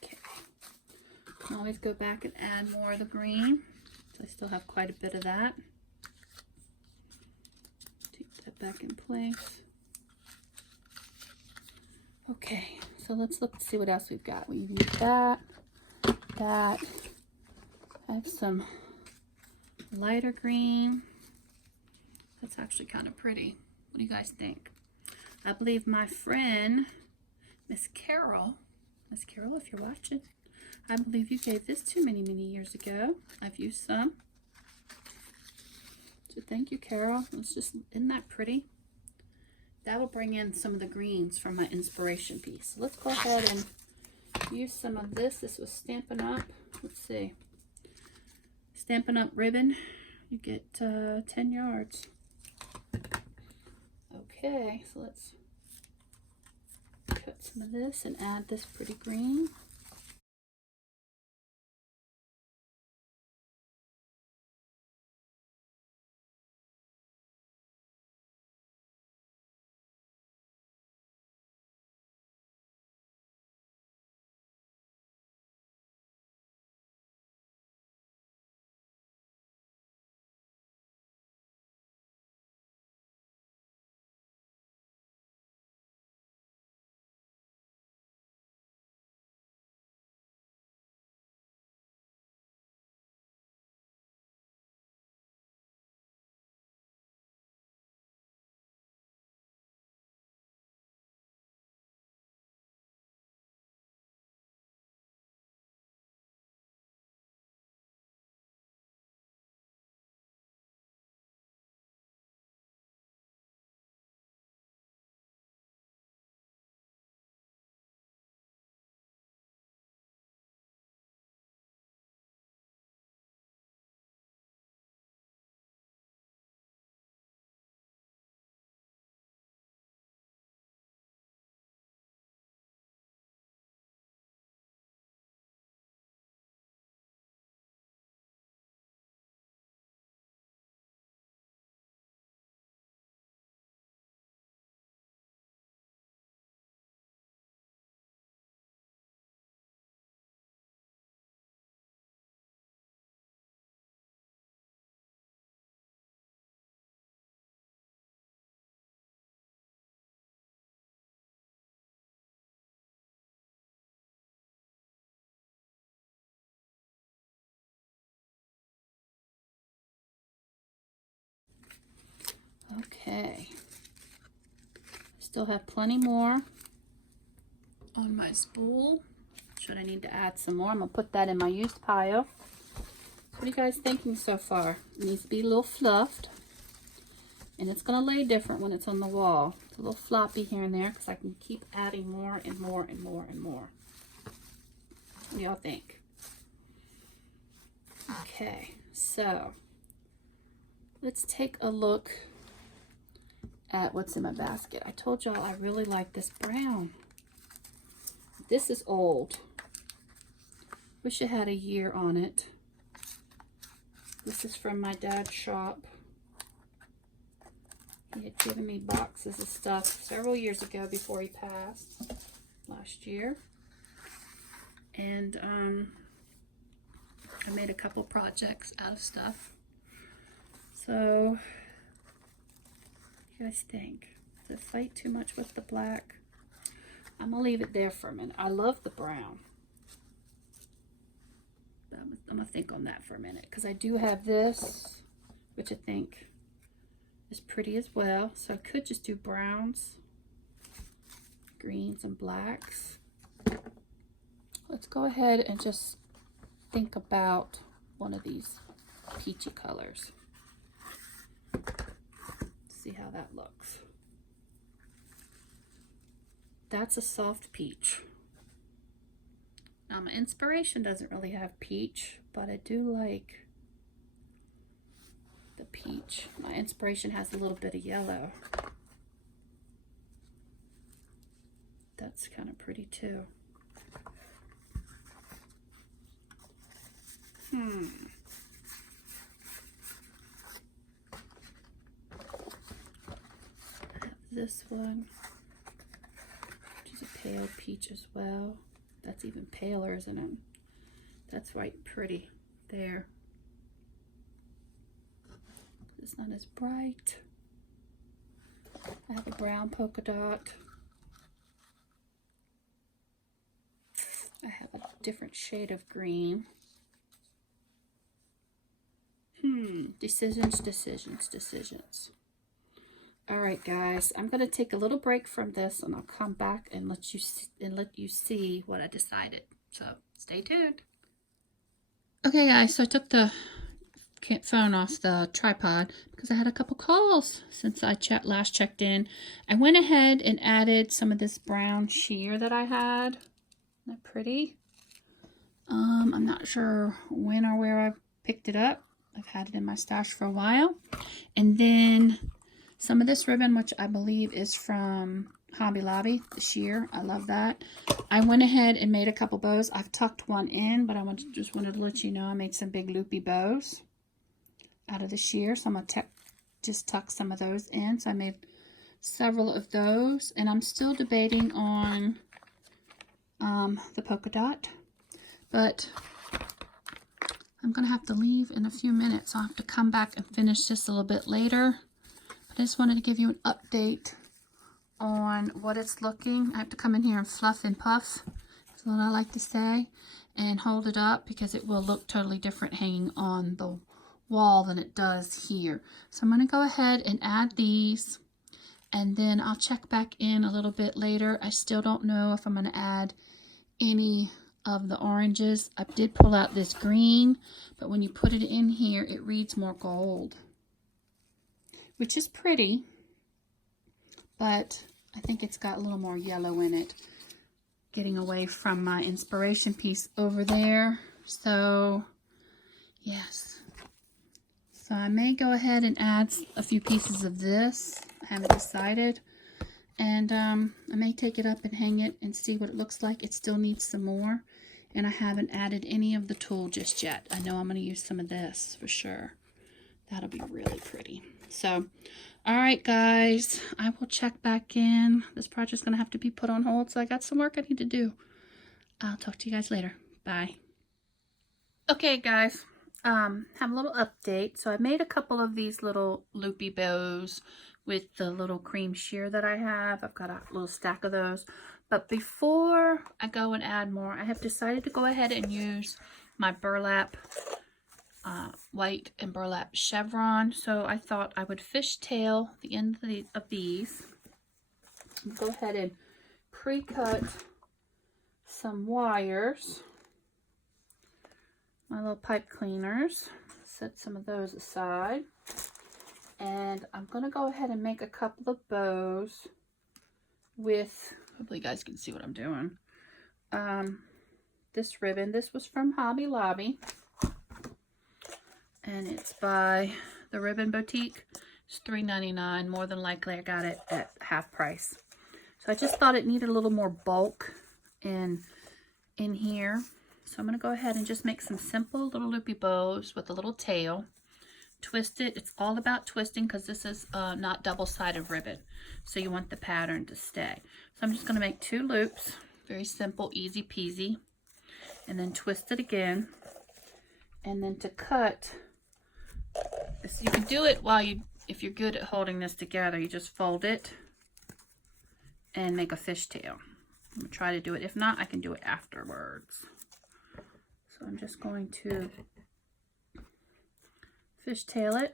Okay. Can always go back and add more of the green. So I still have quite a bit of that. Take that back in place. Okay, so let's look to see what else we've got. We've used that. I have some lighter green. That's actually kind of pretty. What do you guys think? I believe my friend, Miss Carol, if you're watching, I believe you gave this to me many years ago. I've used some. So thank you, Carol. It's just, isn't that pretty? That'll bring in some of the greens from my inspiration piece. Let's go ahead and use some of this. This was Stampin' Up. Let's see. Stampin' Up ribbon. You get 10 yards. Okay, so let's cut some of this and add this pretty green. Okay, still have plenty more on my spool. Should I need to add some more? I'm gonna put that in my used pile. What are you guys thinking so far? It needs to be a little fluffed, and it's gonna lay different when it's on the wall. It's a little floppy here and there because I can keep adding more and more and more and more. What do y'all think? Okay, so let's take a look at what's in my basket. I told y'all I really like this brown. This is old. Wish it had a year on it. This is from my dad's shop. He had given me boxes of stuff several years ago before he passed last year. And I made a couple projects out of stuff. So, what do you guys think? Does it fight too much with the black? I'm gonna leave it there for a minute. I love the brown. But I'm gonna think on that for a minute because I do have this, which I think is pretty as well. So I could just do browns, greens, and blacks. Let's go ahead and just think about one of these peachy colors. See how that looks. That's a soft peach. Now my inspiration doesn't really have peach, but I do like the peach. My inspiration has a little bit of yellow. That's kind of pretty too. I have this one, which is a pale peach as well. That's even paler, isn't it? That's right, pretty there. It's not as bright. I have a brown polka dot. I have a different shade of green. Decisions. All right, guys, I'm gonna take a little break from this, and I'll come back and let you see what I decided. So stay tuned. Okay, guys, so I took the phone off the tripod because I had a couple calls since I last checked in. I went ahead and added some of this brown sheer that I had. Isn't that pretty? I'm not sure when or where I picked it up. I've had it in my stash for a while. And then some of this ribbon, which I believe is from Hobby Lobby, the sheer. I love that. I went ahead and made a couple bows. I've tucked one in, but just wanted to let you know I made some big loopy bows out of the sheer. So I'm going to just tuck some of those in. So I made several of those, and I'm still debating on the polka dot, but I'm going to have to leave in a few minutes. I'll have to come back and finish this a little bit later. But I just wanted to give you an update on what it's looking. I have to come in here and fluff and puff, that's what I like to say, and hold it up because it will look totally different hanging on the wall than it does here. So I'm going to go ahead and add these, and then I'll check back in a little bit later. I still don't know if I'm going to add any of the oranges. I did pull out this green, but when you put it in here, it reads more gold, which is pretty, but I think it's got a little more yellow in it, getting away from my inspiration piece over there. So yes, so I may go ahead and add a few pieces of this. I haven't decided, and I may take it up and hang it and see what it looks like. It still needs some more, and I haven't added any of the tulle just yet. I know I'm going to use some of this for sure. That'll be really pretty. So, all right, guys, I will check back in. This project's going to have to be put on hold, so I got some work I need to do. I'll talk to you guys later. Bye. Okay, guys, have a little update. So I made a couple of these little loopy bows with the little cream sheer that I have. I've got a little stack of those. But before I go and add more, I have decided to go ahead and use my burlap white and burlap chevron. So I thought I would fishtail the end of these. Go ahead and pre-cut some wires. My little pipe cleaners. Set some of those aside. And I'm going to go ahead and make a couple of bows with, hopefully you guys can see what I'm doing. This ribbon. This was from Hobby Lobby. And it's by the Ribbon Boutique. It's $3.99. More than likely I got it at half price. So I just thought it needed a little more bulk in here. So I'm going to go ahead and just make some simple little loopy bows with a little tail. Twist it. It's all about twisting because this is not double-sided ribbon. So you want the pattern to stay. So I'm just going to make 2 loops. Very simple, easy peasy. And then twist it again. And then to cut, so you can do it while if you're good at holding this together, you just fold it and make a fishtail. I'm going to try to do it. If not, I can do it afterwards. So I'm just going to fishtail it.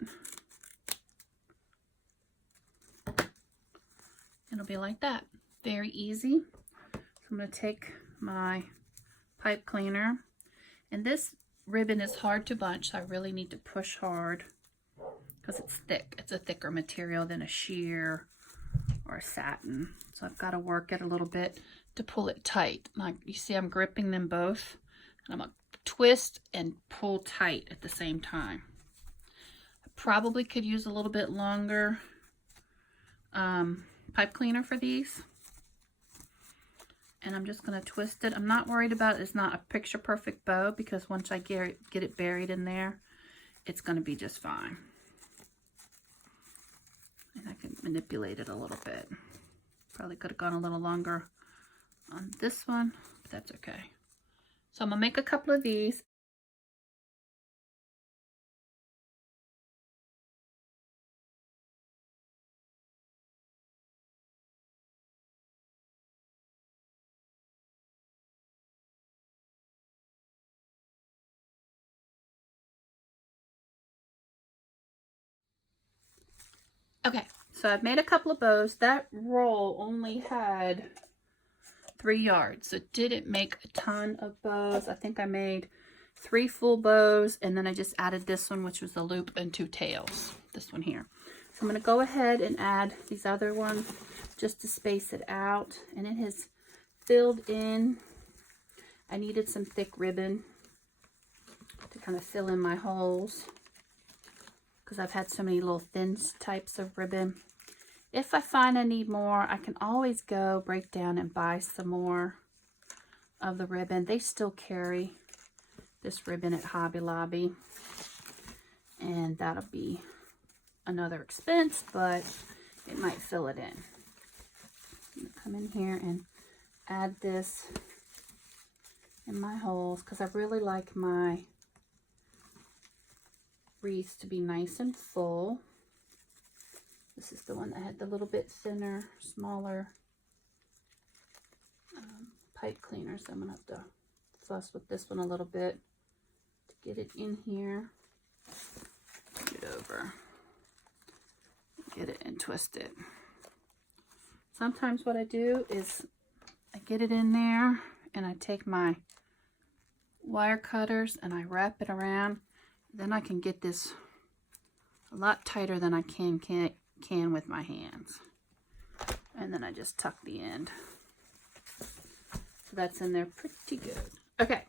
It'll be like that. Very easy. So I'm going to take my pipe cleaner, and this ribbon is hard to bunch, so I really need to push hard because it's thick. It's a thicker material than a sheer or a satin. So I've got to work it a little bit to pull it tight. Like you see, I'm gripping them both, and I'm going to twist and pull tight at the same time. I probably could use a little bit longer pipe cleaner for these. And I'm just going to twist it. I'm not worried about it. It's not a picture perfect bow because once I get it buried in there, it's going to be just fine. And I can manipulate it a little bit. Probably could have gone a little longer on this one, but that's okay. So I'm going to make a couple of these. Okay, so I've made a couple of bows. That roll only had 3 yards, so it didn't make a ton of bows. I think I made 3 full bows, and then I just added this one, which was a loop and 2 tails, this one here. So I'm going to go ahead and add these other ones just to space it out, and it has filled in. I needed some thick ribbon to kind of fill in my holes, because I've had so many little thin types of ribbon. If I find I need more, I can always go break down and buy some more of the ribbon. They still carry this ribbon at Hobby Lobby, and that'll be another expense, but it might fill it in. I'm gonna come in here and add this in my holes because I really like my wreaths to be nice and full. This is the one that had the little bit thinner, smaller pipe cleaner, so I'm gonna have to fuss with this one a little bit to get it in here. Get it over, get it and twist it. Sometimes what I do is I get it in there and I take my wire cutters and I wrap it around. Then I can get this a lot tighter than I can with my hands. And then I just tuck the end. So that's in there pretty good. Okay,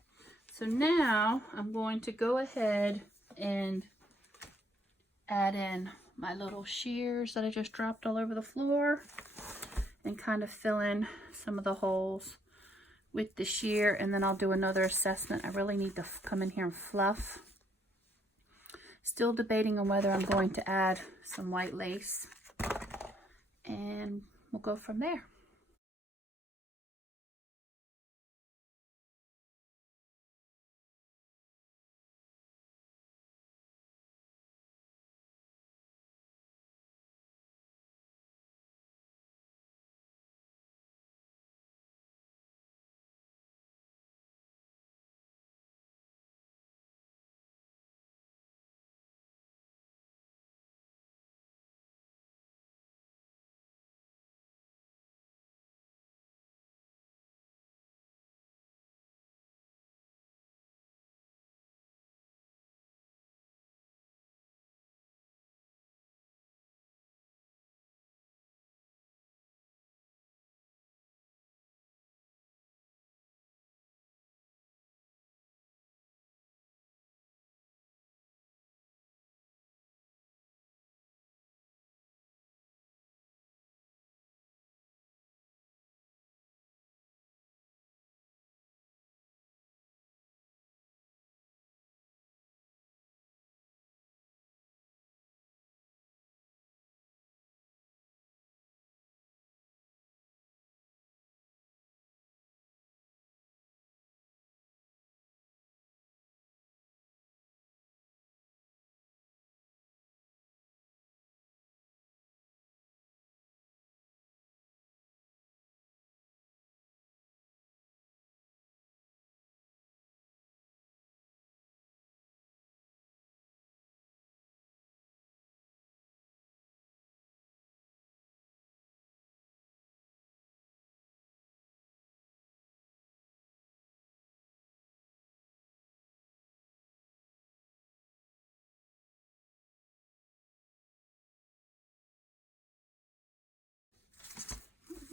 so now I'm going to go ahead and add in my little shears that I just dropped all over the floor and kind of fill in some of the holes with the shear, and then I'll do another assessment. I really need to come in here and fluff. Still debating on whether I'm going to add some white lace, and we'll go from there.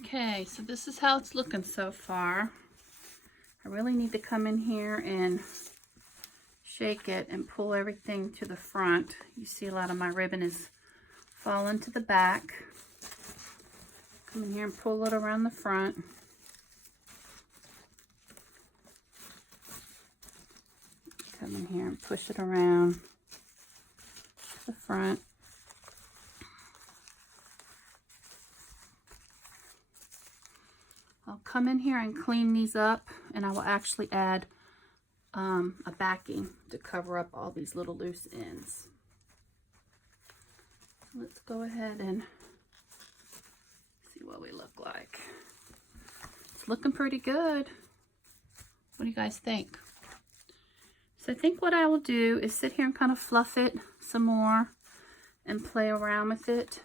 Okay, so this is how it's looking so far. I really need to come in here and shake it and pull everything to the front. You see a lot of my ribbon is falling to the back. Come in here and pull it around the front. Come in here and push it around the front. I'll come in here and clean these up, and I will actually add a backing to cover up all these little loose ends. Let's go ahead and see what we look like. It's looking pretty good. What do you guys think? So I think what I will do is sit here and kind of fluff it some more and play around with it.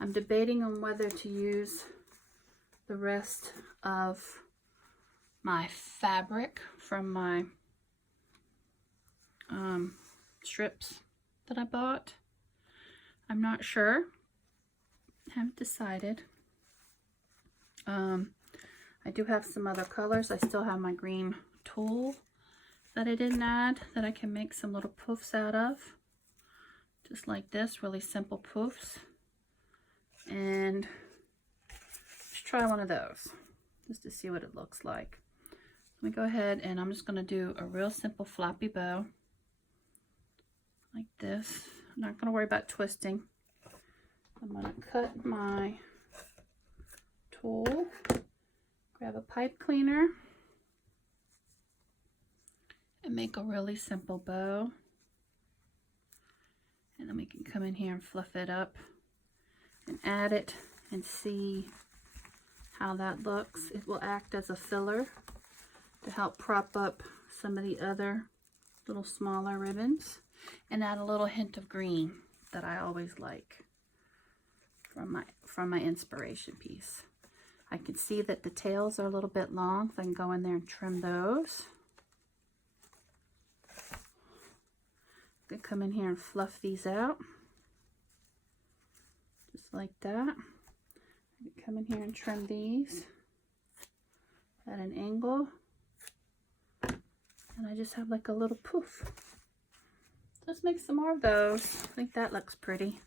I'm debating on whether to use the rest of my fabric from my strips that I bought. I'm not sure. Haven't decided. I do have some other colors. I still have my green tulle that I didn't add that I can make some little poofs out of. Just like this, really simple poofs. And let's try one of those just to see what it looks like. Let me go ahead and I'm just going to do a real simple floppy bow like this. I'm not going to worry about twisting. I'm going to cut my tool, grab a pipe cleaner, and make a really simple bow. And then we can come in here and fluff it up and add it and see how that looks. It will act as a filler to help prop up some of the other little smaller ribbons and add a little hint of green that I always like from my inspiration piece. I can see that the tails are a little bit long, so I can go in there and trim those. I can come in here and fluff these out just like that. I can come in here and trim these at an angle. And I just have like a little poof. Let's make some more of those. I think that looks pretty.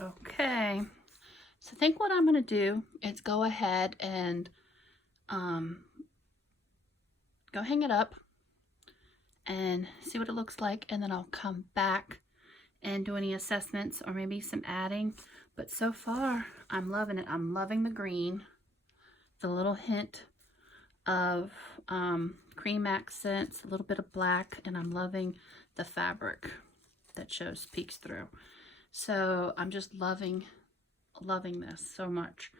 Okay, so I think what I'm going to do is go ahead and go hang it up and see what it looks like, and then I'll come back and do any assessments or maybe some adding. But so far, I'm loving it. I'm loving the green, the little hint of cream accents, a little bit of black, and I'm loving the fabric that peeks through. So I'm just loving this so much.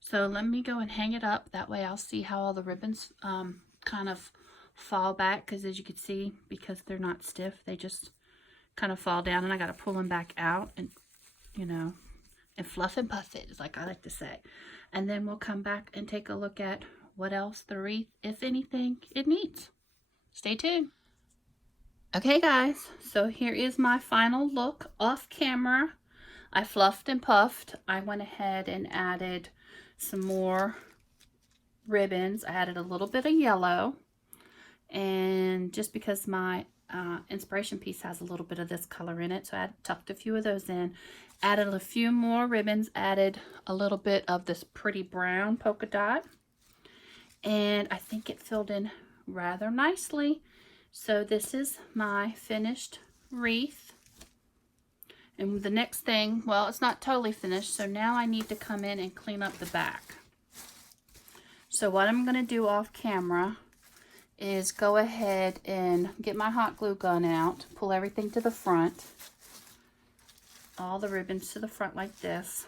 So let me go and hang it up. That way I'll see how all the ribbons kind of fall back, because as you can see, because they're not stiff, they just kind of fall down, and I got to pull them back out and, you know, and fluff and puff it, is like I like to say. And then we'll come back and take a look at what else the wreath, if anything, it needs. Stay tuned. Okay guys, so here is my final look off camera. I fluffed and puffed. I went ahead and added some more ribbons. I added a little bit of yellow, and just because my inspiration piece has a little bit of this color in it, so I tucked a few of those in, added a few more ribbons, added a little bit of this pretty brown polka dot, and I think it filled in rather nicely. So this is my finished wreath. And the next thing, well, it's not totally finished, so now I need to come in and clean up the back. So what I'm going to do off camera is go ahead and get my hot glue gun out, pull everything to the front, all the ribbons to the front like this,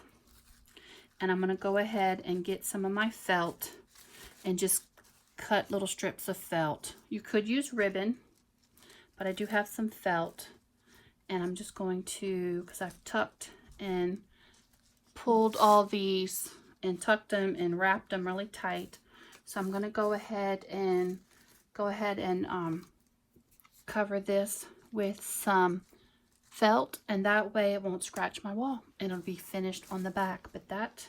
and I'm going to go ahead and get some of my felt and just cut little strips of felt. You could use ribbon, but I do have some felt, and I'm just going to, because I've tucked and pulled all these and tucked them and wrapped them really tight, so I'm going to go ahead and cover this with some felt, and that way it won't scratch my wall, and it'll be finished on the back. But that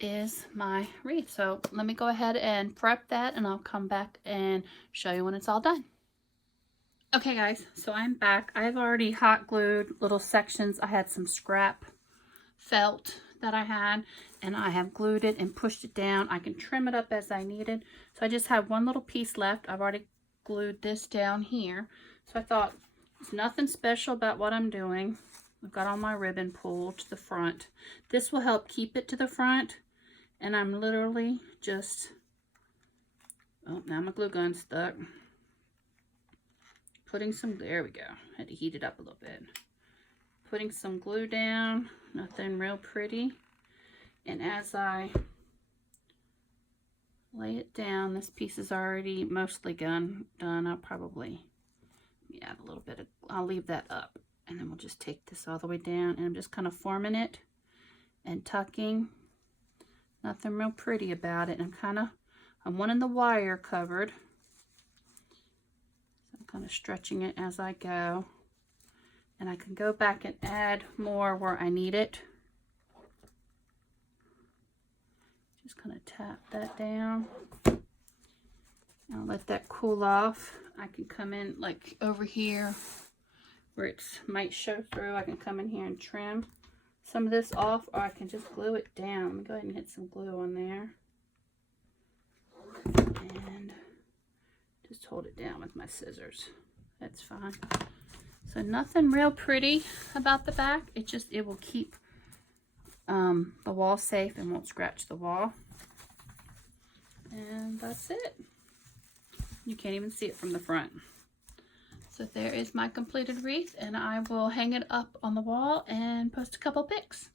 is my wreath. So let me go ahead and prep that, and I'll come back and show you when it's all done. Okay guys, so I'm back. I've already hot glued little sections. I had some scrap felt that I had, and I have glued it and pushed it down. I can trim it up as I needed. So I just have one little piece left. I've already glued this down here. So I thought, there's nothing special about what I'm doing. I've got all my ribbon pulled to the front. This will help keep it to the front. And I'm literally just, oh, now my glue gun's stuck. Putting some, there we go. Had to heat it up a little bit. Putting some glue down, nothing real pretty. And as I lay it down, this piece is already mostly done. I'll probably add a little bit of, I'll leave that up. And then we'll just take this all the way down, and I'm just kind of forming it and tucking. Nothing real pretty about it. And I'm wanting the wire covered. So I'm kind of stretching it as I go. And I can go back and add more where I need it. Just kind of tap that down. I'll let that cool off. I can come in like over here where it might show through. I can come in here and trim some of this off, or I can just glue it down. Let me go ahead and hit some glue on there. And just hold it down with my scissors. That's fine. So nothing real pretty about the back. It will keep the wall safe and won't scratch the wall. And that's it. You can't even see it from the front. So there is my completed wreath, and I will hang it up on the wall and post a couple pics.